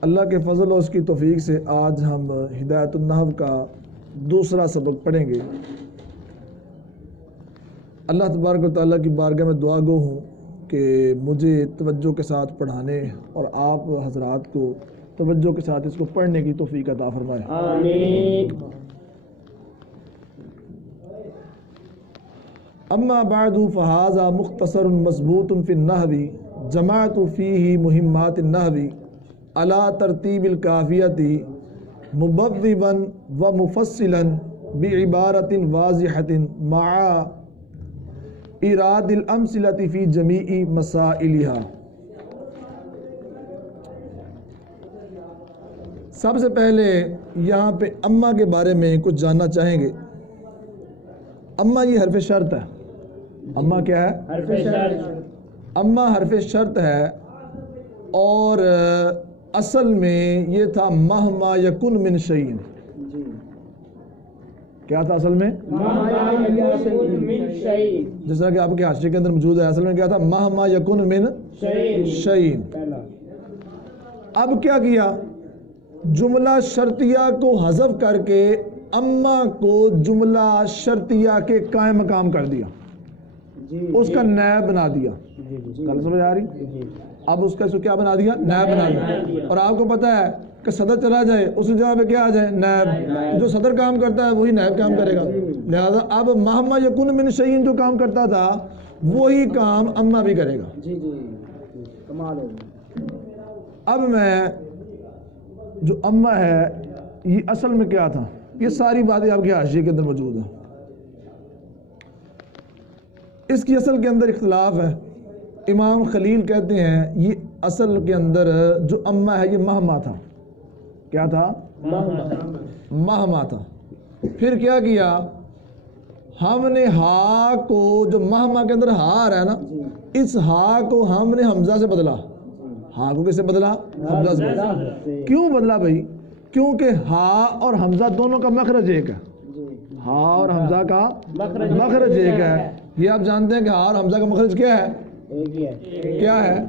اللہ کے فضل اور اس کی توفیق سے آج ہم ہدایت النحو کا دوسرا سبق پڑھیں گے۔ اللہ تبارک و تعالیٰ کی بارگاہ میں دعا گو ہوں کہ مجھے توجہ کے ساتھ پڑھانے اور آپ حضرات کو توجہ کے ساتھ اس کو پڑھنے کی توفیق عطا فرمائے۔ آمین۔ اما بعد فهذا مختصر مضبوط في النحو جمعت فيه مهمات النحو على ترتیب القافیة مبوبا ومفصلا بعبارة واضحة مع ایراد الامثلة في جميع مسائلها۔ سب سے پہلے یہاں پہ اما کے بارے میں کچھ جاننا چاہیں گے۔ اما یہ حرف شرط ہے۔ اما کیا ہے؟ حرف شرط۔ اما حرف شرط ہے اور اصل میں یہ تھا مہما یکن من شیء۔ کیا تھا اصل میں؟ مہما یکن من شیء۔ جس طرح کہ آپ کے حاشیے کے اندر موجود ہے، اصل میں کیا تھا؟ مہما یکن من شیء۔ اب کیا کیا؟ جملہ شرطیہ کو حذف کر کے اما کو جملہ شرطیہ کے قائم مقام کر دیا، اس کا نائب بنا دیا۔ کل سمجھ آ رہی؟ اب اس کا کیا بنا دیا؟ نائب بنا دیا۔ اور آپ کو پتہ ہے کہ صدر چلا جائے اس جگہ پہ کیا آ جائے؟ نائب۔ جو صدر کام کرتا ہے وہی نائب کام کرے گا، لہذا اب مہما یکن من شیء جو کام کرتا تھا وہی کام اما بھی کرے گا۔ جی کمال ہے۔ اب میں جو اما ہے یہ اصل میں کیا تھا، یہ ساری باتیں آپ کے حاشیے کے اندر موجود ہیں۔ اس کی اصل کے اندر اختلاف ہے۔ امام خلیل کہتے ہیں یہ اصل کے اندر جو اما ہے یہ مہما تھا۔ کیا تھا؟ مہما تھا۔ پھر کیا کیا؟ ہم نے ہا کو، جو مہما کے اندر ہا آ رہا ہے نا، اس ہا کو ہم نے حمزہ سے بدلا۔ ہا کو کس سے بدلا؟ حمزہ سے بدلا۔ کیوں بدلا بھائی؟ کیونکہ ہا اور حمزہ دونوں کا مخرج ایک ہے۔ ہا اور حمزہ کا مخرج ایک ہے۔ یہ آپ جانتے ہیں کہ ہا اور حمزہ کا مخرج کیا ہے؟ کیا ہے؟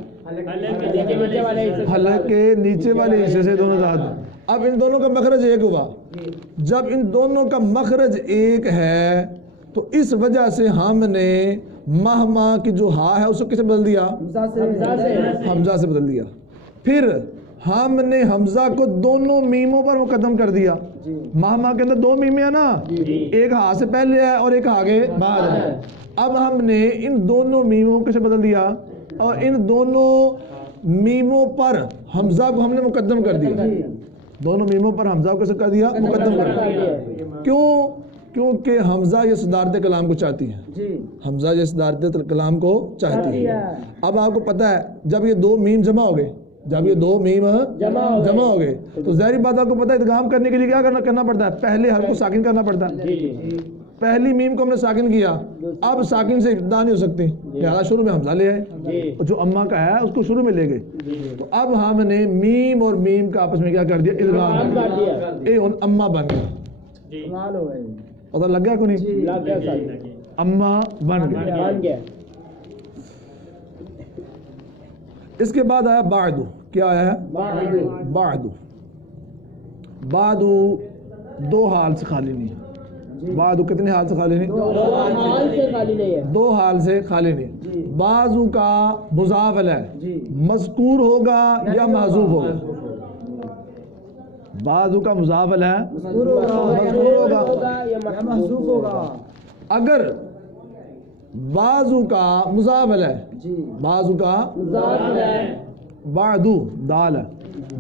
حلق کے نیچے والے حصے سے دونوں ذات۔ اب ان دونوں کا مخرج ایک ہوا۔ جب ان دونوں کا مخرج ایک ہے تو اس وجہ سے ہم نے مہما کی جو ہا ہے اس کو کسے بدل دیا؟ حمزہ سے بدل دیا۔ پھر ہم نے حمزہ کو دونوں میموں پر مقدم کر دیا۔ مہما کے اندر دو میمیں ہیں نا، ایک ہا سے پہلے ہے اور ایک آگے بعد ہے۔ اب ہم نے ان دونوں میموں کو کسے بدل دیا اور ان دونوں میموں پر حمزہ کو ہم نے مقدم کر دیا۔ دونوں میموں پر حمزہ کو کسے کر دیا؟ مقدم کر دیا۔ کیوں؟ کیونکہ حمزہ یہ صدارت کلام کو چاہتی ہے۔ حمزہ یہ صدارت کلام کو چاہتی ہے۔ اب آپ کو پتہ ہے جب یہ دو میم جمع ہو گئے، جب یہ دو میم جمع ہو گئے تو ظاہری بات آپ کو پتہ ہے ادغام کرنے کے لیے کیا کرنا پڑتا ہے؟ پہلے حرف کو ساکن کرنا پڑتا ہے۔ پہلی میم کو ہم نے ساکن کیا، اب ساکن سے ابتدا نہیں ہو سکتی، لہذا شروع میں حمزہ لے آئے، جو اما کا ہے اس کو شروع میں لے گئے۔ تو اب ہم نے میم اور میم کا آپس میں کیا کر دیا؟ ادغام کر دیا۔ اے اما بن گیا۔ پتہ لگ گیا کو نہیں؟ اما بن گیا۔ اس کے بعد آیا بعد۔ کیا آیا ہے؟ بعد۔ بعد دو حال سے خالی نہیں ہے۔ بعد کتنے حال سے خالی نہیں؟ دو حال سے خالی نہیں۔ بعض کا مضاف ہے، مذکور ہوگا یا محذوف ہوگا؟ بعض کا مضاف ہے، مذکور ہوگا یا محذوف ہوگا۔ اگر بعض کا مضاف ہے، بعض کا بعدو دال ہے،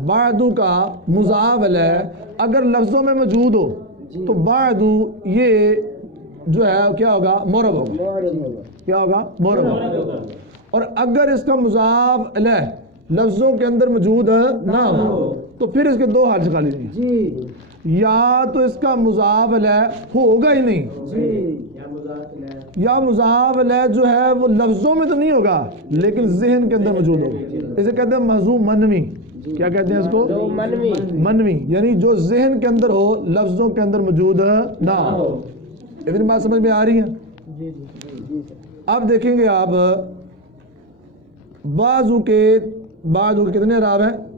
بعدو کا مضاف ہے، اگر لفظوں میں موجود ہو تو بعدو یہ جو ہے کیا ہوگا؟ معرب ہوگا۔ کیا ہوگا؟ معرب ہوگا۔ اور اگر اس کا مضاف الیہ لفظوں کے اندر موجود نہ ہو تو پھر اس کے دو حال سے خالی نہیں، یا تو اس کا مضاف الیہ ہوگا ہی نہیں، یا مضاف الیہ جو ہے وہ لفظوں میں تو نہیں ہوگا لیکن ذہن کے اندر موجود ہوگا۔ اسے کہتے ہیں محذوف منوی۔ کیا کہتے ہیں اس کو؟ منوی، یعنی جو ذہن کے اندر ہو لفظوں کے اندر موجود نہ ہو۔ اتنی بات سمجھ میں آ رہی ہے؟ اب دیکھیں گے آپ بعض کے کتنے اعراب ہیں؟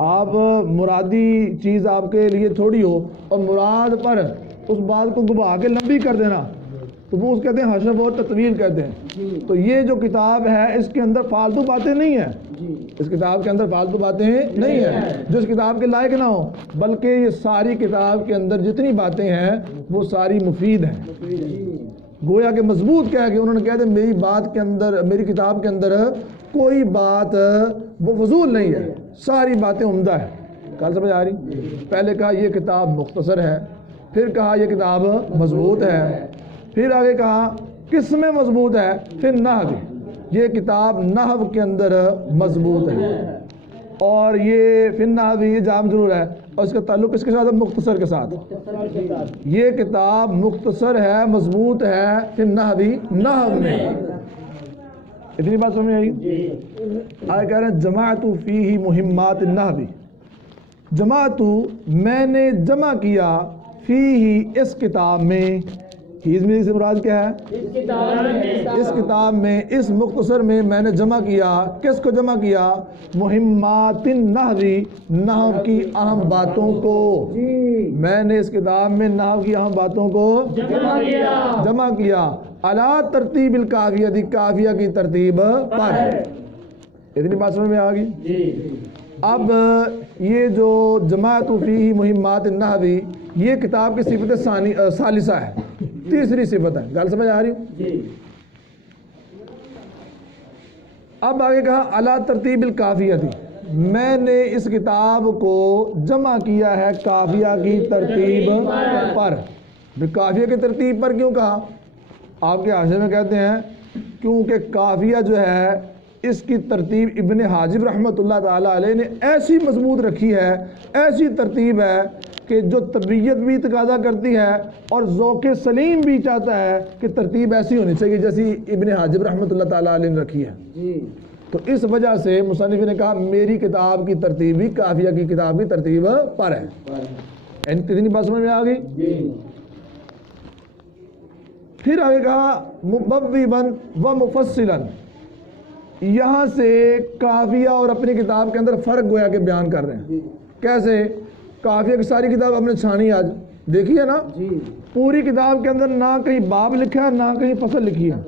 آپ مرادی چیز آپ کے لیے تھوڑی ہو اور مراد پر اس بات کو گبا کے لمبی کر دینا تو وہ اس کہتے ہیں حشف اور تطویل کہتے ہیں. تو یہ جو کتاب ہے اس کے اندر فالتو باتیں نہیں ہیں, اس کتاب کے اندر فالتو باتیں نہیں ہیں جو اس کتاب کے لائق نہ ہو, بلکہ یہ ساری کتاب کے اندر جتنی باتیں ہیں وہ ساری مفید ہیں. گویا کہ مضبوط کہہ کے انہوں نے کہا کہ میری بات کے اندر, میری کتاب کے اندر کوئی بات وہ فضول نہیں ہے, ساری باتیں عمدہ ہیں. کل سمجھ آ رہی؟ پہلے کہا یہ کتاب مختصر ہے, پھر کہا یہ کتاب مضبوط ہے, پھر آگے کہا کس میں مضبوط ہے, پھر نحو, یہ کتاب نحو کے اندر مضبوط ہے. اور یہ پھر نحو یہ جام ضرور ہے اور اس کا تعلق اس کے ساتھ مختصر کے ساتھ. یہ کتاب مختصر ہے, مضبوط ہے, پھر نحو میں. اتنی بات سمجھ آئی؟ آگے کہہ رہے ہیں جماعت فیہ مہمات النحو, جماعت میں نے جمع کیا فیہ اس کتاب میں, ہی سے مراد کیا ہے؟ اس کتاب میں, اس مختصر میں نے جمع کیا. کس کو جمع کیا؟ مہمات النحو, نحو کی اہم باتوں کو. میں نے اس کتاب میں نحو کی اہم باتوں کو جمع کیا علی ترتیب القافیہ, قافیہ کی ترتیب پر. اتنی بات سمجھ میں آ گئی؟ اب یہ جو جماعت فیہ مہمات النحو یہ کتاب کی صفت ثالثہ ہے, تیسری صفت ہے. گل سمجھ آ رہی؟ اب آگے کہا علی ترتیب القافیہ, میں نے اس کتاب کو جمع کیا ہے قافیہ کی ترتیب پر. قافیہ کی ترتیب پر کیوں کہا؟ آپ کے حاشیے میں کہتے ہیں کیونکہ قافیہ جو ہے اس کی ترتیب ابن حاجب رحمۃ اللہ تعالیٰ علیہ نے ایسی مضبوط رکھی ہے, ایسی ترتیب ہے کہ جو طبیعت بھی تقاضا کرتی ہے اور ذوق سلیم بھی چاہتا ہے کہ ترتیب ایسی ہونی چاہیے جیسی ابن حاجب رحمۃ اللہ تعالیٰ علیہ نے رکھی ہے. تو اس وجہ سے مصنف نے کہا میری کتاب کی ترتیب بھی قافیہ کی کتاب کی ترتیب پر ہے. اتنی بات سمجھ میں آ گئی؟ پھر آگے کہا مبوبا و مفصلا, یہاں سے قافیہ اور اپنی کتاب کے اندر فرق گویا کے بیان کر رہے ہیں. کیسے؟ قافیہ کی ساری کتاب ہم نے چھانی, آج دیکھی ہے نا, پوری کتاب کے اندر نہ کہیں باب لکھا ہے نہ کہیں فصل لکھی ہے.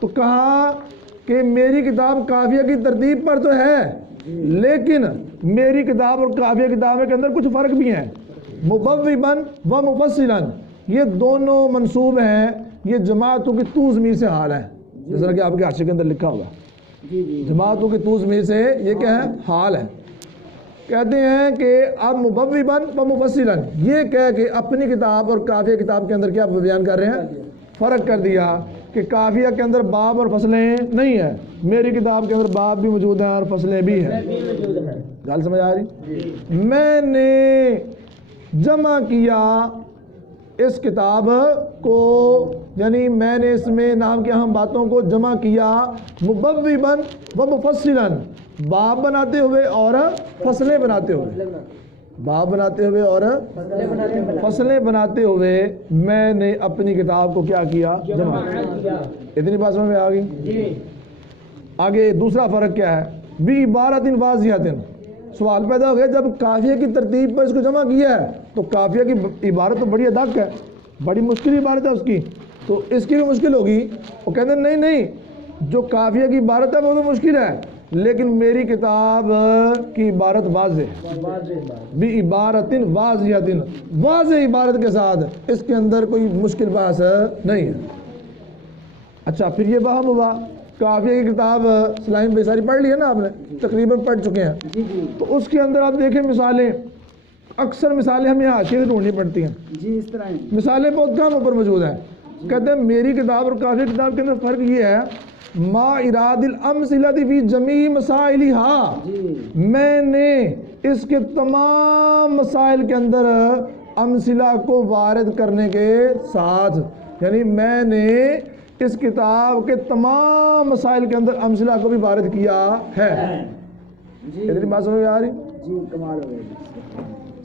تو کہا کہ میری کتاب قافیہ کی ترتیب پر تو ہے لیکن میری کتاب اور قافیہ کتاب کے اندر کچھ فرق بھی ہیں. مبوبا و مفصلا, یہ دونوں منصوب ہیں, یہ جماعتوں کی تو ضمیر سے حال ہے, جس طرح کہ آپ کے حاشیے کے اندر لکھا ہوگا. جماعتوں کی تو ضمیر سے یہ کیا ہے؟ حال ہے. کہتے ہیں کہ اب مبوبا و مفصلا, یہ کہہ کہ اپنی کتاب اور قافیہ کتاب کے اندر کیا بیان کر رہے ہیں؟ فرق کر دیا کہ قافیہ کے اندر باب اور فصلیں نہیں ہیں, میری کتاب کے اندر باب بھی موجود ہیں اور فصلیں بھی ہیں. گل سمجھ آ رہی؟ میں نے جمع کیا اس کتاب کو, یعنی میں نے اس میں نحو کی اہم باتوں کو جمع کیا مبوبا و مفصلا, باب بناتے ہوئے اور فصلیں بناتے ہوئے. باب بناتے ہوئے اور فصلیں بناتے ہوئے میں نے اپنی کتاب کو کیا کیا؟ جمع کیا. اتنی بات سمجھ میں آ گئی؟ آگے دوسرا فرق کیا ہے؟ بعبارت واضحۃ, سوال پیدا ہو گیا جب قافیہ کی ترتیب پر اس کو جمع کیا ہے تو قافیہ کی عبارت تو بڑی ادق ہے, بڑی مشکل عبارت ہے اس کی, تو اس کی بھی مشکل ہوگی. وہ کہتے ہیں نہیں, جو قافیہ کی عبارت ہے وہ تو مشکل ہے لیکن میری کتاب کی عبارت واضح ہے. بعبارت واضحۃ, واضح عبارت کے ساتھ, اس کے اندر کوئی مشکل بحث نہیں ہے. اچھا, پھر یہ وہم ہوا قافیہ کی کتاب سلائم بے ساری پڑھ لی ہے نا آپ نے, تقریباً پڑھ چکے ہیں. تو اس کے اندر آپ دیکھیں مثالیں, اکثر مثالیں ہمیں حاشیے سے ڈھونڈنی پڑتی ہیں. اس طرح مثالیں بہت کم اوپر موجود ہیں. کہتے ہیں میری کتاب اور قافیہ کتاب کے اندر فرق یہ ہے ما اراد الامثلہ فی جمیع مسائلھا, میں نے اس کے تمام مسائل کے اندر امثلہ کو وارد کرنے کے ساتھ, یعنی میں نے اس کتاب کے تمام مسائل کے اندر امثلہ کو بھی وارد کیا ہے. اتنی بات سمجھ میں آ رہی؟ کمال ہو گئی.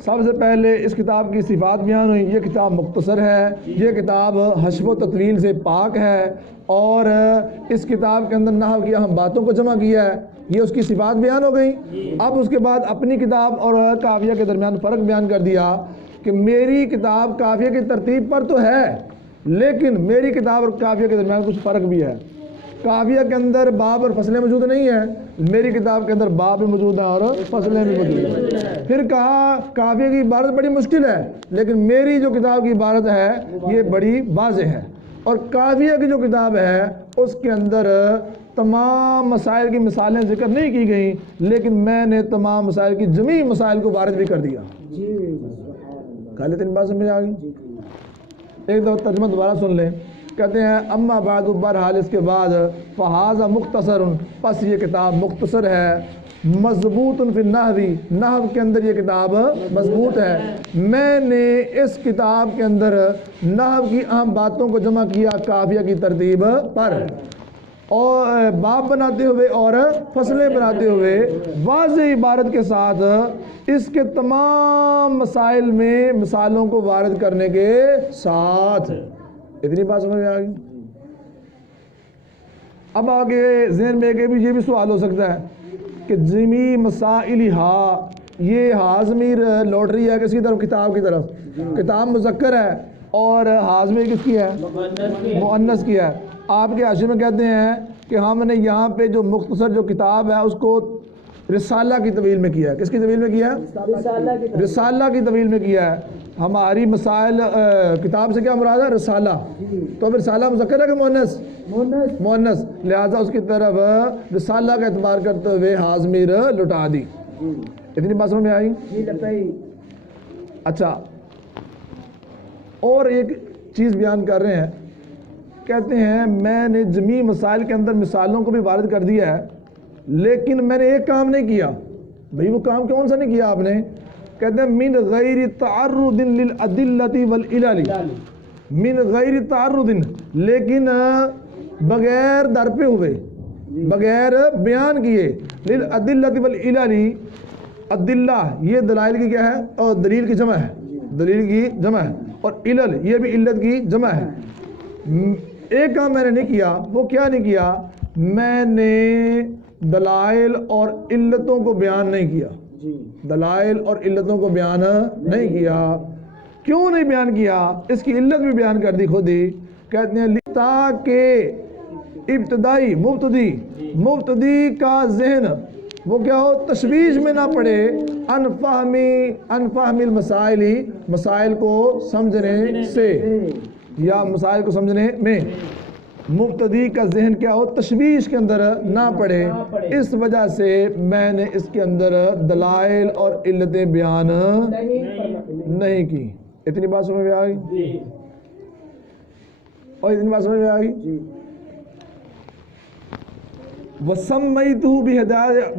سب سے پہلے اس کتاب کی صفات بیان ہوئی. یہ کتاب مختصر ہے, یہ کتاب حشو و تطویل سے پاک ہے, اور اس کتاب کے اندر نحو کی اہم باتوں کو جمع کیا ہے. یہ اس کی صفات بیان ہو گئی۔ اب اس کے بعد اپنی کتاب اور قافیہ کے درمیان فرق بیان کر دیا کہ میری کتاب قافیہ کی ترتیب پر تو ہے، لیکن میری کتاب اور قافیہ کے درمیان کچھ فرق بھی ہے۔ قافیہ کے اندر باب اور فصلیں موجود نہیں ہیں، میری کتاب کے اندر باب بھی موجود ہیں اور فصلیں بھی موجود ہیں۔ پھر کہا قافیہ کی عبارت بڑی مشکل ہے، لیکن میری جو کتاب کی عبارت ہے یہ بڑی واضح ہے، اور قافیہ کی جو کتاب ہے اس کے اندر تمام مسائل کی مثالیں ذکر نہیں کی گئیں، لیکن میں نے تمام مسائل کی جمیع مسائل کو وارد بھی کر دیا۔ خالی تین بات سمجھ آ گئی؟ ایک دفعہ ترجمہ دوبارہ سن لیں۔ کہتے ہیں اما بعد، بہرحال اس کے بعد، فہذا مختصر، پس یہ کتاب مختصر ہے، مضبوط فی النحوی، نحو کے اندر یہ کتاب مضبوط ہے۔ میں نے اس کتاب کے اندر نحو کی اہم باتوں کو جمع کیا قافیہ کی ترتیب پر، اور باب بناتے ہوئے اور فصلیں بناتے ہوئے واضح عبارت کے ساتھ اس کے تمام مسائل میں مثالوں کو وارد کرنے کے ساتھ۔ اتنی بات سمجھ میں آ گئی؟ اب آگے ذہن میں یہ بھی سوال ہو سکتا ہے کہ جمی مسائل ہا، یہ ہاضمیر لوٹ رہی ہے کس کی طرف؟ کتاب کی طرف۔ کتاب مذکر ہے اور ہاضمیر کس کی ہے؟ مؤنث کی ہے۔ آپ کے حاشیے میں کہتے ہیں کہ ہم نے یہاں پہ جو مختصر جو کتاب ہے اس کو رسالہ کی طویل میں کیا ہے۔ کس کی طویل میں کیا ہے؟ رسالہ کی طویل میں کیا ہے۔ ہماری مسائل کتاب سے کیا مراد ہے؟ رسالہ۔ تو اب رسالہ مذکر ہے کہ مؤنث؟ مؤنث، لہذا اس کی طرف رسالہ کا اعتبار کرتے ہوئے ہاضمیر لٹا دی۔ اتنی بات سمجھ میں آئی؟ اچھا، اور ایک چیز بیان کر رہے ہیں، کہتے ہیں میں نے جمیع مسائل کے اندر مثالوں کو بھی وارد کر دیا ہے، لیکن میں نے ایک کام نہیں کیا۔ بھئی وہ کام کون سا نہیں کیا آپ نے؟ کہتے ہیں من غیر تعرض للادلۃ والعلل، من غیر تعرض، لیکن بغیر درپے ہوئے، بغیر بیان کیے، للادلۃ والعلل، ادلہ یہ دلائل کی کیا ہے؟ اور دلیل کی جمع ہے، دلیل کی جمع ہے، اور علل یہ بھی علت کی جمع ہے۔ ایک کام میں نے نہیں کیا، وہ کیا نہیں کیا؟ میں نے دلائل اور علتوں کو بیان نہیں کیا، دلائل اور علتوں کو بیان نہیں کیا۔ کیوں نہیں بیان کیا؟ اس کی علت بھی بیان کر دی خود ہی۔ کہتے ہیں تاکہ ابتدائی مبتدی کا ذہن وہ کیا ہو؟ تشویش میں نہ پڑے، انفہمی المسائل، مسائل کو سمجھنے سے یا مسائل کو سمجھنے میں مبتدی کا ذہن کیا ہو؟ تشویش کے اندر نہ پڑے، اس وجہ سے میں نے اس کے اندر دلائل اور علتیں بیان نہیں کی۔ اتنی بات سمجھ میں آ گئی؟ اور اتنی بات سمجھ میں آ گئی؟ وَسَمَّيْتُهُ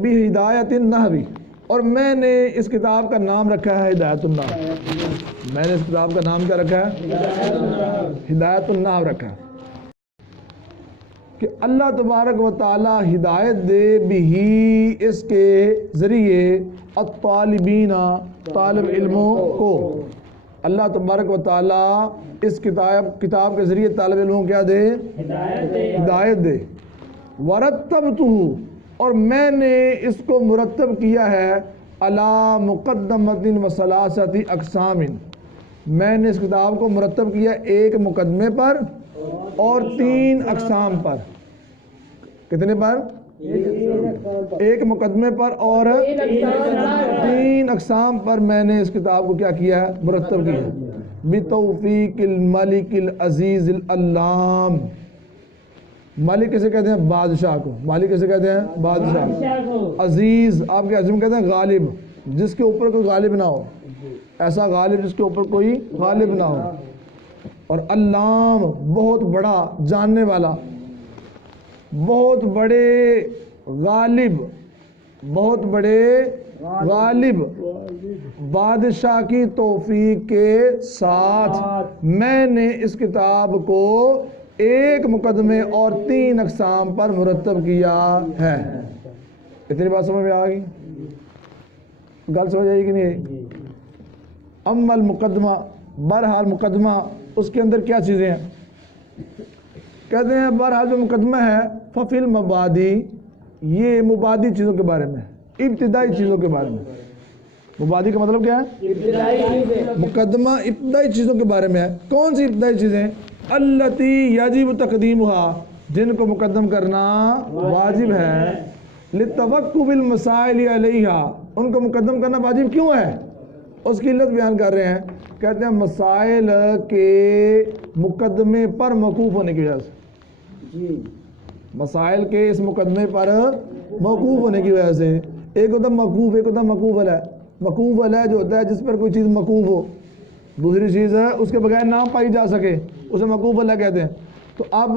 بِهِدَایَةِ النَّحْوِ، اور میں نے اس کتاب کا نام رکھا ہے ہدایت النحو۔ میں نے اس کتاب کا نام کیا رکھا ہے؟ ہدایت النحو رکھا ہے، کہ اللہ تبارک و تعالی ہدایت دے بھی اس کے ذریعے الطالبین، طالب علموں کو، اللہ تبارک و تعالی اس کتاب کے ذریعے طالب علموں کیا دے؟ ہدایت دے۔ وَرَتَّبْتُهُ، اور میں نے اس کو مرتب کیا ہے عَلَى مُقَدَّمَةٍ وَثَلَاثَةِ أَقْسَامٍ، میں نے اس کتاب کو مرتب کیا ایک مقدمے پر اور 3 اقسام پر۔ کتنے پر؟ ایک مقدمے پر اور 3 اقسام پر میں نے اس کتاب کو کیا کیا ہے؟ مرتب کیا ہے۔ بِتَوْفِيقِ الْمَلِكِ الْعَزِيزِ الْعَلَّامِ، مالک کسے کہتے ہیں؟ بادشاہ کو۔ مالک کسے کہتے ہیں؟ بادشاہ۔ عزیز آپ کے عزم کہتے ہیں غالب، جس کے اوپر کوئی غالب نہ ہو، ایسا غالب جس کے اوپر کوئی غالب نہ ہو، اور علام بہت بڑا جاننے والا، بہت بڑے غالب، بہت بڑے غالب بادشاہ کی توفیق کے ساتھ میں نے اس کتاب کو ایک مقدمے اور 3 اقسام پر مرتب کیا ہے۔ اتنی بات سمجھ میں آ گئی؟ گل سمجھ آئی کہ نہیں؟ اما المقدمہ، بہرحال مقدمہ، اس کے اندر کیا چیزیں ہیں؟ کہتے ہیں بہرحال جو مقدمہ ہے ففی المبادی، یہ مبادی چیزوں کے بارے میں، ابتدائی چیزوں کے بارے میں. مبادی کا مطلب کیا ہے؟ مقدمہ ابتدائی چیزوں کے بارے میں ہے. کون سی ابتدائی چیزیں؟ التی یجب تقدیمها، جن کو مقدم کرنا واجب ہے. للتوقف المسائل علیہا، ان کو مقدم کرنا واجب کیوں ہے؟ اس کی علت بیان کر رہے ہیں. کہتے ہیں مسائل کے مقدمے پر موقوف ہونے کی وجہ سے، مسائل کے اس مقدمے پر موقوف ہونے کی وجہ سے. ایک ہوتا موقوف، ایک ہوتا موقوف علیہ. موقوف علیہ جو ہوتا ہے جس پر کوئی چیز موقوف ہو، دوسری چیز ہے اس کے بغیر نہ پائی جا سکے، اسے موقوف علیہ کہتے ہیں. تو اب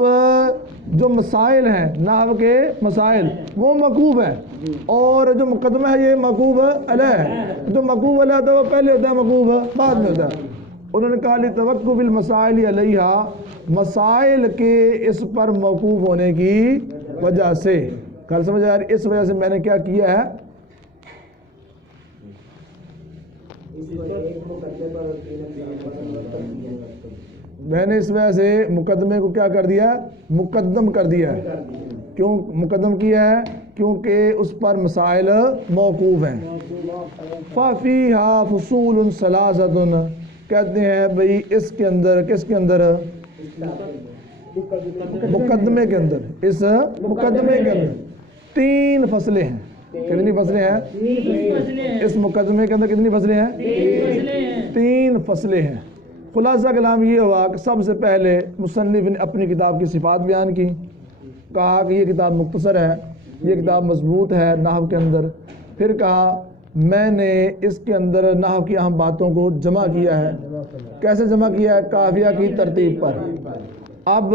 جو مسائل ہیں نحو کے مسائل وہ موقوف ہیں، اور جو مقدمہ ہے یہ موقوف علیہ ہے. جو موقوف علیہ ہوتا ہے وہ پہلے ہوتا ہے، موقوف بعد میں ہوتا ہے. انہوں نے کہا لتوقف المسائل علیہا، مسائل کے اس پر موقوف ہونے کی وجہ سے. کل سمجھ آ رہی؟ اس وجہ سے میں نے کیا کیا ہے، میں نے اس وجہ سے مقدمے کو کیا کر دیا، مقدم کر دیا ہے. کیوں مقدم کیا ہے؟ کیونکہ اس پر مسائل موقوف ہیں. فَفِيهَا فُصُولٌ ثَلَاثَةٌ، کہتے ہیں بھئی اس کے اندر، کس کے اندر؟ مقدمے کے اندر. اس مقدمے کے اندر 3 فصلیں ہیں. کتنی فصلیں ہیں اس مقدمے کے اندر؟ کتنی فصلیں ہیں؟ 3 فصلیں ہیں. خلاصہ کلام یہ ہوا کہ سب سے پہلے مصنف نے اپنی کتاب کی صفات بیان کی، کہا کہ یہ کتاب مختصر ہے، یہ کتاب مضبوط ہے نحو کے اندر. پھر کہا میں نے اس کے اندر نحو کی اہم باتوں کو جمع کیا ہے. کیسے جمع کیا ہے؟ قافیہ کی ترتیب پر. اب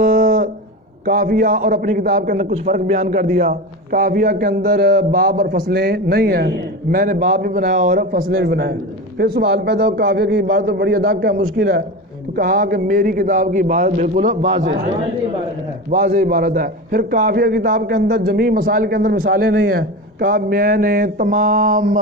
قافیہ اور اپنی کتاب کے اندر کچھ فرق بیان کر دیا. قافیہ کے اندر باب اور فصلیں نہیں ہیں، میں نے باب بھی بنایا اور فصلیں بھی بنائے. پھر سوال پیدا ہو قافیہ کی عبارت تو بڑی ادا کیا مشکل ہے، تو کہا کہ میری کتاب کی عبارت بالکل واضح ہے، واضح عبارت ہے. پھر قافیہ کتاب کے اندر جمیع مسائل کے اندر مثالیں نہیں ہیں، کہا میں نے تمام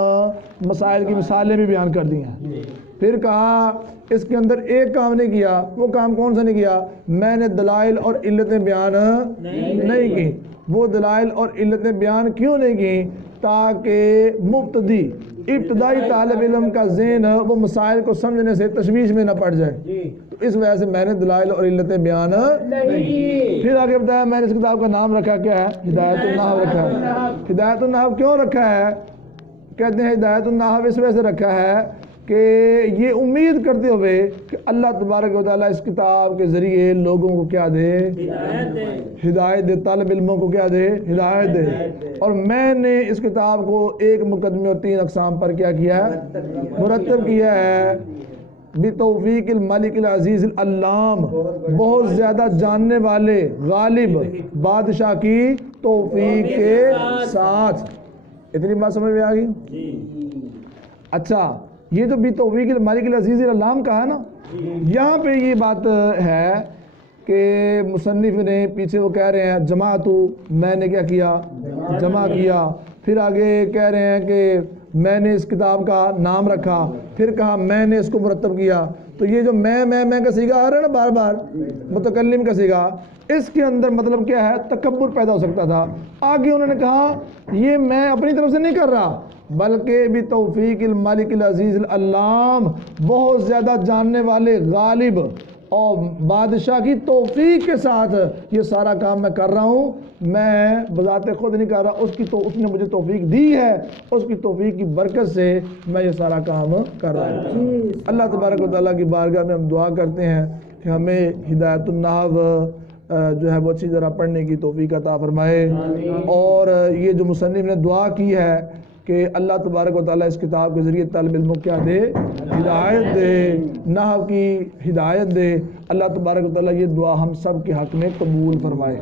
مسائل کی مثالیں بھی بیان کر دی ہیں. پھر کہا اس کے اندر ایک کام نہیں کیا. وہ کام کون سا نہیں کیا؟ میں نے دلائل اور علتیں بیان نہیں کی. وہ دلائل اور علتیں بیان کیوں نہیں کی؟ تاکہ مبتدی ابتدائی طالب علم کا ذہن وہ مسائل کو سمجھنے سے تشویش میں نہ پڑ جائے. تو اس وجہ سے میں نے دلائل اور علتیں بیان نہیں. پھر آگے بتایا میں نے اس کتاب کا نام رکھا کیا ہے؟ ہدایت النحو رکھا ہے. ہدایت النحو کیوں رکھا ہے؟ کہتے ہیں ہدایت النحو اس وجہ سے رکھا ہے کہ یہ امید کرتے ہوئے کہ اللہ تبارک و تعالیٰ اس کتاب کے ذریعے لوگوں کو کیا دے؟ ہدایت دے. طالب علموں کو کیا دے؟ ہدایت دے. اور میں نے اس کتاب کو ایک مقدمے اور 3 اقسام پر کیا کیا ہے؟ مرتب کیا ہے. بتوفیق الملک العزیز العلام، بہت زیادہ جاننے والے غالب بادشاہ کی توفیق کے ساتھ. اتنی بات سمجھ میں آ گئی؟ اچھا، یہ جو بتوفیق الملک العزیز العلام کہا نا، یہاں پہ یہ بات ہے کہ مصنف نے پیچھے وہ کہہ رہے ہیں جماعتو، میں نے کیا کیا؟ جمع کیا. پھر آگے کہہ رہے ہیں کہ میں نے اس کتاب کا نام رکھا. پھر کہا میں نے اس کو مرتب کیا. تو یہ جو میں کا صیغہ آ رہا ہے نا بار بار، متکلم کا صیغہ، اس کے اندر مطلب کیا ہے؟ تکبر پیدا ہو سکتا تھا. آگے انہوں نے کہا یہ میں اپنی طرف سے نہیں کر رہا، بلکہ بتوفیق الملک العزیز العلام، بہت زیادہ جاننے والے غالب اور بادشاہ کی توفیق کے ساتھ یہ سارا کام میں کر رہا ہوں. میں بذات خود نہیں کر رہا، اس نے مجھے توفیق دی ہے، اس کی توفیق کی برکت سے میں یہ سارا کام کر رہا ہوں. اللہ تبارک و تعالیٰ کی بارگاہ میں ہم دعا کرتے ہیں کہ ہمیں ہدایت النحو جو ہے وہ اچھی طرح پڑھنے کی توفیق عطا فرمائے. اور یہ جو مصنف نے دعا کی ہے کہ اللہ تبارک و تعالیٰ اس کتاب کے ذریعے طالب علموں کیا دے؟ ہدایت دے، نحو کی ہدایت دے. اللہ تبارک و تعالیٰ یہ دعا ہم سب کے حق میں قبول فرمائے.